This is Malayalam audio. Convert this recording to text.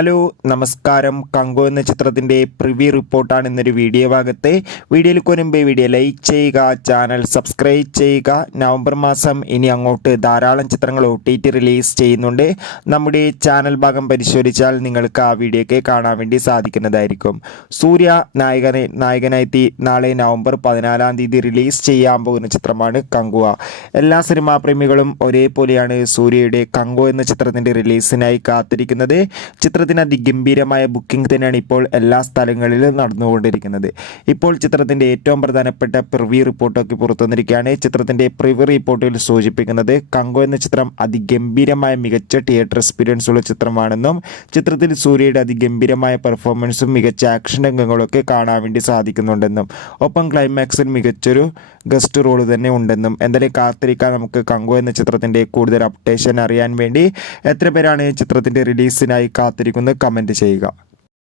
ഹലോ നമസ്കാരം. കങ്കോ എന്ന ചിത്രത്തിൻ്റെ പ്രിവ്യൂ റിപ്പോർട്ടാണ് ഇന്നൊരു വീഡിയോ ഭാഗത്ത്. വീഡിയോയിൽ മുൻപ് വീഡിയോ ലൈക്ക് ചെയ്യുക, ചാനൽ സബ്സ്ക്രൈബ് ചെയ്യുക. നവംബർ മാസം ഇനി അങ്ങോട്ട് ധാരാളം ചിത്രങ്ങൾ OTT റിലീസ് ചെയ്യുന്നുണ്ട്. നമ്മുടെ ചാനൽ ഭാഗം പരിശോധിച്ചാൽ നിങ്ങൾക്ക് ആ വീഡിയോയ്ക്ക് കാണാൻ വേണ്ടി സാധിക്കുന്നതായിരിക്കും. സൂര്യ നായകനായി നാളെ നവംബർ 14 റിലീസ് ചെയ്യാൻ പോകുന്ന ചിത്രമാണ് കങ്കുവ. എല്ലാ സിനിമാ പ്രേമികളും ഒരേപോലെയാണ് സൂര്യയുടെ കങ്കോ എന്ന ചിത്രത്തിൻ്റെ റിലീസിനായി കാത്തിരിക്കുന്നത്. ചിത്രത്തിന് അതിഗംഭീരമായ ബുക്കിംഗ് തന്നെയാണ് ഇപ്പോൾ എല്ലാ സ്ഥലങ്ങളിലും നടന്നുകൊണ്ടിരിക്കുന്നത്. ഇപ്പോൾ ചിത്രത്തിൻ്റെ ഏറ്റവും പ്രധാനപ്പെട്ട പ്രിവ്യൂ റിപ്പോർട്ടൊക്കെ പുറത്തു വന്നിരിക്കുകയാണ്. ചിത്രത്തിൻ്റെ പ്രിവ്യൂ റിപ്പോർട്ടിൽ സൂചിപ്പിക്കുന്നത് കങ്കോ എന്ന ചിത്രം അതിഗംഭീരമായ മികച്ച തിയേറ്റർ എക്സ്പീരിയൻസ് ഉള്ള ചിത്രമാണെന്നും ചിത്രത്തിൽ സൂര്യയുടെ അതിഗംഭീരമായ പെർഫോമൻസും മികച്ച ആക്ഷൻ രംഗങ്ങളൊക്കെ കാണാൻ വേണ്ടി സാധിക്കുന്നുണ്ടെന്നും ഒപ്പം ക്ലൈമാക്സിൽ മികച്ചൊരു ഗസ്റ്റ് റോൾ തന്നെ ഉണ്ടെന്നും എന്തായാലും കാത്തിരിക്കാൻ നമുക്ക് കങ്കോ എന്ന ചിത്രത്തിൻ്റെ കൂടുതൽ അപ്ഡേഷൻ അറിയാൻ വേണ്ടി എത്ര പേരാണ് ചിത്രത്തിൻ്റെ റിലീസിനായി കാത്തിരിക്കുന്നത് കമൻറ്റ് ചെയ്യുക.